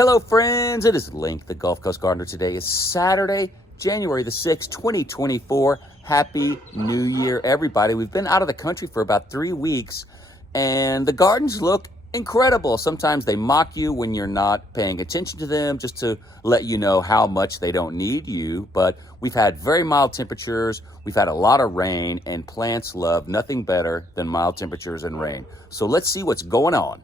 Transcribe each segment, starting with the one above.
Hello friends, it is Link, the Gulf Coast Gardener. Today is Saturday, January the 6th, 2024. Happy New Year, everybody. We've been out of the country for about 3 weeks and the gardens look incredible. Sometimes they mock you when you're not paying attention to them just to let you know how much they don't need you. But we've had very mild temperatures, we've had a lot of rain, and plants love nothing better than mild temperatures and rain. So let's see what's going on.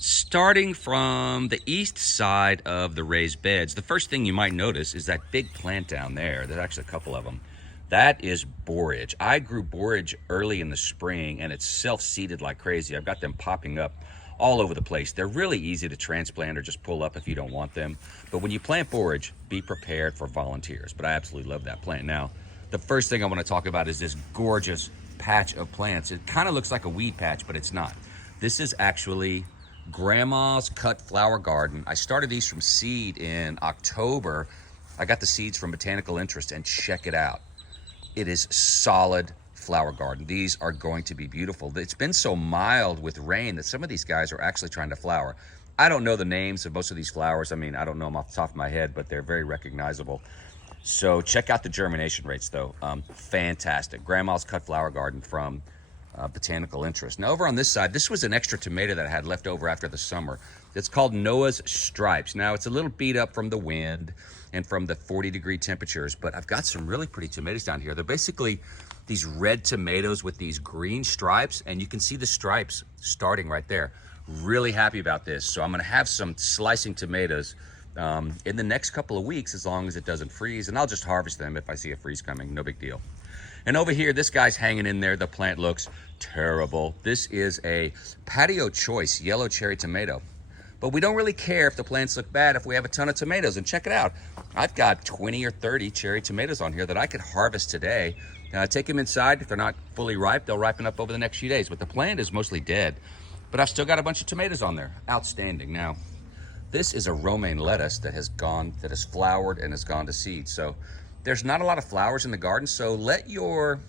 Starting from the east side of the raised beds, the first thing you might notice is that big plant down there. There's actually a couple of them. That is borage. I grew borage early in the spring and it's self-seeded like crazy. I've got them popping up all over the place. They're really easy to transplant or just pull up if you don't want them. But when you plant borage, be prepared for volunteers. But I absolutely love that plant. Now, the first thing I want to talk about is this gorgeous patch of plants. It kind of looks like a weed patch, but it's not. This is actually Grandma's cut flower garden. I started these from seed in October. I got the seeds from Botanical Interest, and check it out. It is solid flower garden. These are going to be beautiful. It's been so mild with rain that some of these guys are actually trying to flower. I don't know the names of most of these flowers. I mean, I don't know them off the top of my head, but they're very recognizable. So check out the germination rates though. Fantastic. Grandma's cut flower garden from Botanical Interest. Now over on this side, this was an extra tomato that I had left over after the summer. It's called Noah's Stripes. Now it's a little beat up from the wind and from the 40-degree temperatures, but I've got some really pretty tomatoes down here. They're basically these red tomatoes with these green stripes, and you can see the stripes starting right there. Really happy about this. So I'm gonna have some slicing tomatoes in the next couple of weeks, as long as it doesn't freeze, and I'll just harvest them if I see a freeze coming, no big deal. And over here, this guy's hanging in there. The plant looks terrible. This is a Patio Choice yellow cherry tomato. But we don't really care if the plants look bad if we have a ton of tomatoes. And check it out. I've got 20 or 30 cherry tomatoes on here that I could harvest today. Take them inside. If they're not fully ripe, they'll ripen up over the next few days. But the plant is mostly dead. But I've still got a bunch of tomatoes on there. Outstanding. Now, this is a romaine lettuce that has flowered and has gone to seed. So there's not a lot of flowers in the garden, so let your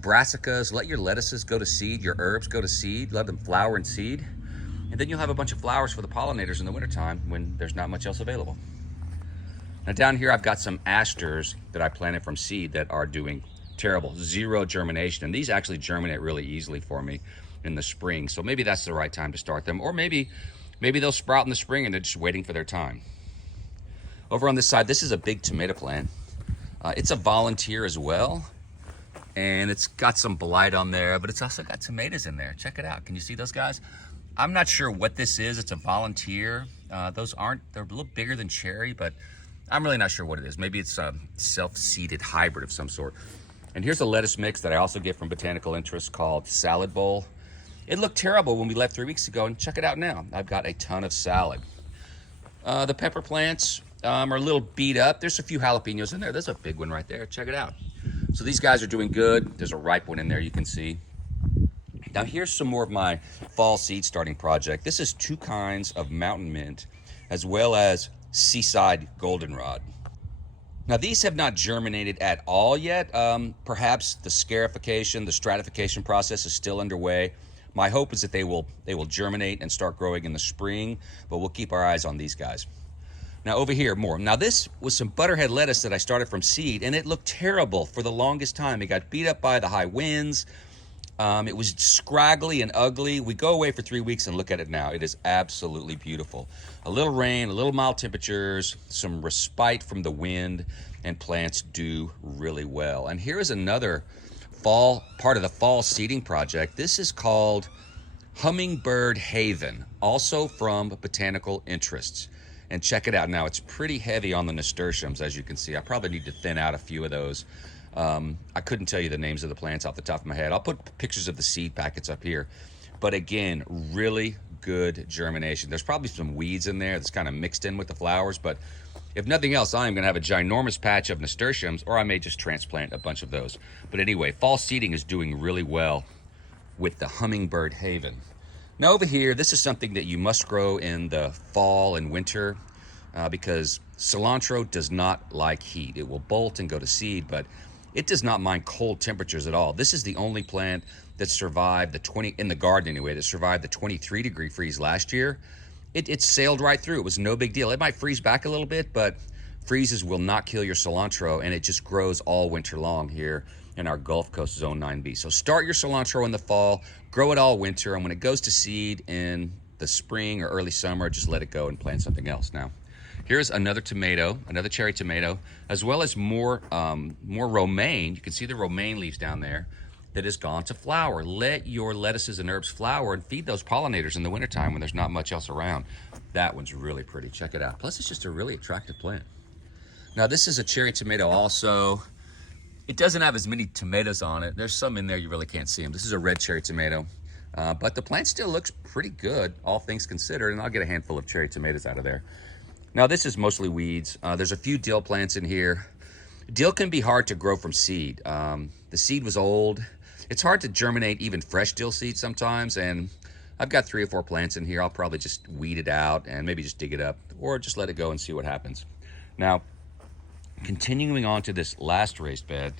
brassicas, let your lettuces go to seed, your herbs go to seed, let them flower and seed, and then you'll have a bunch of flowers for the pollinators in the wintertime when there's not much else available. Now down here I've got some asters that I planted from seed that are doing terrible, zero germination, and these actually germinate really easily for me in the spring, so maybe that's the right time to start them, or maybe they'll sprout in the spring and they're just waiting for their time. Over on this side, this is a big tomato plant. It's a volunteer as well, and it's got some blight on there, but it's also got tomatoes in there. Check it out. Can you see those guys? I'm not sure what this is. It's a volunteer. They're a little bigger than cherry, but I'm really not sure what it is. Maybe it's a self-seeded hybrid of some sort. And here's a lettuce mix that I also get from Botanical Interest called Salad Bowl. It looked terrible when we left 3 weeks ago, and check it out now. I've got a ton of salad. The pepper plants are a little beat up. There's a few jalapenos in there. There's a big one right there. Check it out. So these guys are doing good. There's a ripe one in there you can see. Now here's some more of my fall seed starting project. This is 2 kinds of mountain mint as well as Seaside Goldenrod. Now these have not germinated at all yet. Perhaps the scarification, the stratification process is still underway. My hope is that they will germinate and start growing in the spring, but we'll keep our eyes on these guys. Now over here, more. Now this was some butterhead lettuce that I started from seed, and it looked terrible for the longest time. It got beat up by the high winds. It was scraggly and ugly. We go away for 3 weeks and look at it now. It is absolutely beautiful. A little rain, a little mild temperatures, some respite from the wind, and plants do really well. And here is another part of the fall seeding project. This is called Hummingbird Haven, also from Botanical Interests. And check it out now. It's pretty heavy on the nasturtiums, as you can see. I probably need to thin out a few of those. I couldn't tell you the names of the plants off the top of my head. I'll put pictures of the seed packets up here. But again, really good germination. There's probably some weeds in there that's kind of mixed in with the flowers, but if nothing else, I am going to have a ginormous patch of nasturtiums, or I may just transplant a bunch of those. But anyway, fall seeding is doing really well with the Hummingbird Haven. Now over here, this is something that you must grow in the fall and winter because cilantro does not like heat. It will bolt and go to seed, but it does not mind cold temperatures at all. This is the only plant that survived the 20, in the garden anyway, that survived the 23-degree freeze last year, it sailed right through. It was no big deal. It might freeze back a little bit, but freezes will not kill your cilantro, and it just grows all winter long here in our Gulf Coast Zone 9B. So start your cilantro in the fall, grow it all winter, and when it goes to seed in the spring or early summer, just let it go and plant something else. Now, here's another tomato, another cherry tomato, as well as more romaine. You can see the romaine leaves down there that has gone to flower. Let your lettuces and herbs flower and feed those pollinators in the wintertime when there's not much else around. That one's really pretty. Check it out. Plus, it's just a really attractive plant. Now, this is a cherry tomato also. It doesn't have as many tomatoes on it. There's some in there, you really can't see them. This is a red cherry tomato. But the plant still looks pretty good, all things considered, and I'll get a handful of cherry tomatoes out of there. Now, this is mostly weeds. There's a few dill plants in here. Dill can be hard to grow from seed. The seed was old. It's hard to germinate even fresh dill seeds sometimes, and I've got 3 or 4 plants in here. I'll probably just weed it out and maybe just dig it up or just let it go and see what happens. Now, continuing on to this last raised bed,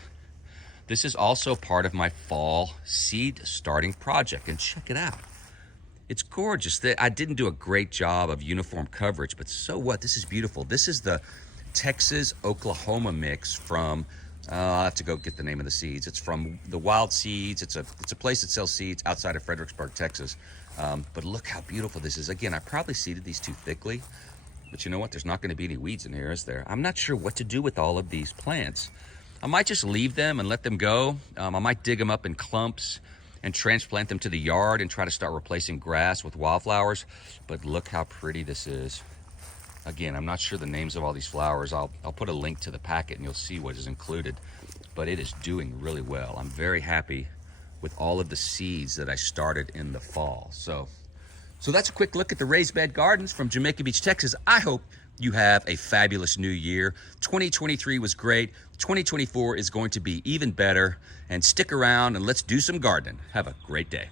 this is also part of my fall seed starting project, and check it out. It's gorgeous. I didn't do a great job of uniform coverage, but so what? This is beautiful. This is the Texas-Oklahoma mix from, I'll have to go get the name of the seeds. It's from the Wild Seeds. It's a place that sells seeds outside of Fredericksburg, Texas. But look how beautiful this is. Again, I probably seeded these too thickly, but you know what? There's not going to be any weeds in here, is there? I'm not sure what to do with all of these plants. I might just leave them and let them go. I might dig them up in clumps and transplant them to the yard and try to start replacing grass with wildflowers. But look how pretty this is. Again, I'm not sure the names of all these flowers. I'll put a link to the packet and you'll see what is included. But it is doing really well. I'm very happy with all of the seeds that I started in the fall. So that's a quick look at the raised bed gardens from Jamaica Beach, Texas. I hope you have a fabulous new year. 2023 was great. 2024 is going to be even better. And stick around and let's do some gardening. Have a great day.